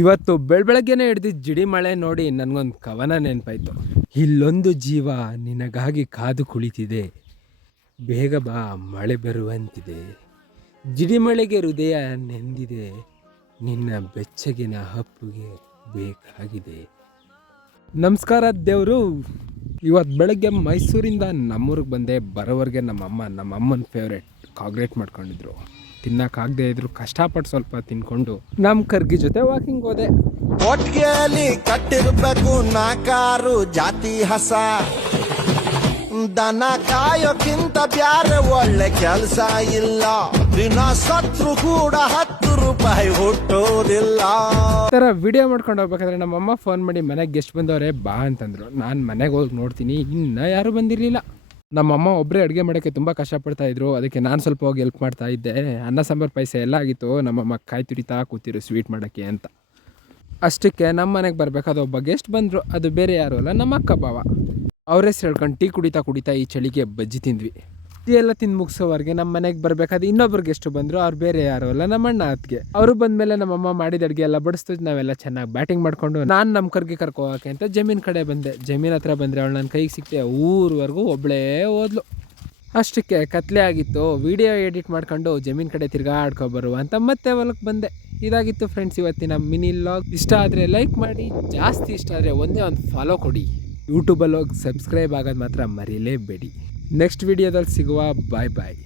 ಇವತ್ತು ಬೆಳಗ್ಗೆನೆ ಹಿಡ್ದಿದ್ದು ಜಿಡಿ ಮಳೆ ನೋಡಿ ನನಗೊಂದು ಕವನ ನೆನಪಾಯಿತು. ಇಲ್ಲೊಂದು ಜೀವ ನಿನಗಾಗಿ ಕಾದು ಕುಳಿತಿದೆ, ಬೇಗ ಬಾ ಮಳೆ ಬರುವಂತಿದೆ. ಜಿಡಿ ಮಳೆಗೆ ಹೃದಯ ನೆಂದಿದೆ, ನಿನ್ನ ಬೆಚ್ಚಗಿನ ಹಪ್ಪುಗೆ ಬೇಕಾಗಿದೆ. ನಮಸ್ಕಾರ ದೇವರು. ಇವತ್ತು ಬೆಳಗ್ಗೆ ಮೈಸೂರಿಂದ ನಮ್ಮೂರಿಗೆ ಬಂದೆ. ಬರೋವರೆಗೆ ನಮ್ಮಮ್ಮನ ಫೇವ್ರೇಟ್ ಕಾಗ್ರೇಟ್ ಮಾಡ್ಕೊಂಡಿದ್ರು. ತಿನ್ನಕ್ಕಾಗದೇ ಇದ್ರು ಕಷ್ಟಪಟ್ಟು ಸ್ವಲ್ಪ ತಿನ್ಕೊಂಡು ನಮ್ಮ ಕರ್ಗಿ ಜೊತೆ ವಾಕಿಂಗ್ ಹೋದೆ. ಒಟ್ಟಿಗೆಯಲ್ಲಿ ಕಟ್ಟಿರ್ಬೇಕು ನಾಕಾರು ಜಾತಿ ಹಸ, ದನ ಕಾಯೋಕ್ಕಿಂತ ಬ್ಯಾರೆ ಒಳ್ಳೆ ಕೆಲಸ ಇಲ್ಲ. ದಿನ ಸತ್ರು ಕೂಡ 10 ರೂಪಾಯಿ ಹುಟ್ಟೋದಿಲ್ಲ. ಥರ ವಿಡಿಯೋ ಮಾಡ್ಕೊಂಡು ಹೋಗ್ಬೇಕಾದ್ರೆ ನಮ್ಮಮ್ಮ ಫೋನ್ ಮಾಡಿ ಮನೆಗೆ ಗೆಸ್ಟ್ ಬಂದವರೇ ಬಾ ಅಂತಂದ್ರು. ನಾನು ಮನೆಗೆ ಹೋಗಿ ನೋಡ್ತೀನಿ, ಇನ್ನೂ ಯಾರೂ ಬಂದಿರಲಿಲ್ಲ. ನಮ್ಮಮ್ಮ ಒಬ್ಬರೇ ಅಡುಗೆ ಮಾಡೋಕ್ಕೆ ತುಂಬ ಕಷ್ಟಪಡ್ತಾ ಇದ್ರು. ಅದಕ್ಕೆ ನಾನು ಸ್ವಲ್ಪ ಹೋಗಿ ಹೆಲ್ಪ್ ಮಾಡ್ತಾ ಇದ್ದೆ. ಅನ್ನ ಸಾಂಬಾರು ಪಾಯಸ ಎಲ್ಲ ಆಗಿತ್ತು. ನಮ್ಮಮ್ಮ ಕಾಯಿ ತುರಿತಾ ಕೂತಿರು ಸ್ವೀಟ್ ಮಾಡೋಕ್ಕೆ ಅಂತ. ಅಷ್ಟಕ್ಕೆ ನಮ್ಮ ಮನೆಗೆ ಬರಬೇಕಾದ ಒಬ್ಬ ಗೆಸ್ಟ್ ಬಂದರು. ಅದು ಬೇರೆ ಯಾರು ಅಲ್ಲ, ನಮ್ಮ ಅಕ್ಕ ಬಾವ. ಅವ್ರ ಹೆಸ್ರು ಹೇಳ್ಕೊಂಡು ಟೀ ಕುಡಿತಾ ಈ ಚಳಿಗೆ ಬಜ್ಜಿ ತಿಂದ್ವಿ. ಟೀ ಎಲ್ಲ ತಿಂದು ಮುಗಿಸೋವರೆಗೆ ನಮ್ಮ ಮನೆಗೆ ಬರಬೇಕಾದ ಇನ್ನೊಬ್ರು ಗೆಸ್ಟು ಬಂದರು. ಅವ್ರು ಬೇರೆ ಯಾರು ಅಲ್ಲ, ನಮ್ಮ ಅಣ್ಣ ಅತ್ತಿಗೆ. ಅವರು ಬಂದಮೇಲೆ ನಮ್ಮಮ್ಮ ಮಾಡಿದ ಅಡುಗೆ ಎಲ್ಲ ಬಡಿಸ್ತು. ನಾವೆಲ್ಲ ಚೆನ್ನಾಗಿ ಬ್ಯಾಟಿಂಗ್ ಮಾಡ್ಕೊಂಡು ನಾನು ನಮ್ಮ ಕರ್ಗೆ ಕರ್ಕೋಕೆ ಅಂತ ಜಮೀನ್ ಕಡೆ ಬಂದೆ. ಜಮೀನ್ ಹತ್ರ ಬಂದರೆ ಅವಳು ನನ್ನ ಕೈಗೆ ಸಿಕ್ತೆ. ಊರವರೆಗೂ ಒಬ್ಬಳೇ ಹೋದ್ಲು. ಅಷ್ಟಕ್ಕೆ ಕತ್ಲೆ ಆಗಿತ್ತು. ವಿಡಿಯೋ ಎಡಿಟ್ ಮಾಡ್ಕೊಂಡು ಜಮೀನ್ ಕಡೆ ತಿರ್ಗಾಡ್ಕೊ ಬರುವ ಅಂತ ಮತ್ತೆ ಹೊಲಕ್ಕೆ ಬಂದೆ. ಇದಾಗಿತ್ತು ಫ್ರೆಂಡ್ಸ್ ಇವತ್ತಿನ ಮಿನಿ ಲಾಗ್. ಇಷ್ಟ ಆದರೆ ಲೈಕ್ ಮಾಡಿ, ಜಾಸ್ತಿ ಇಷ್ಟ ಆದರೆ ಒಂದೇ ಒಂದು ಫಾಲೋ ಕೊಡಿ. ಯೂಟ್ಯೂಬಲ್ಲಿ ಹೋಗಿ ಸಬ್ಸ್ಕ್ರೈಬ್ ಆಗೋದು ಮಾತ್ರ ಮರೀಲೇಬೇಡಿ. ನೆಕ್ಸ್ಟ್ ವಿಡಿಯೋದಲ್ಲಿ ಸಿಗುವ. ಬಾಯ್ ಬಾಯ್.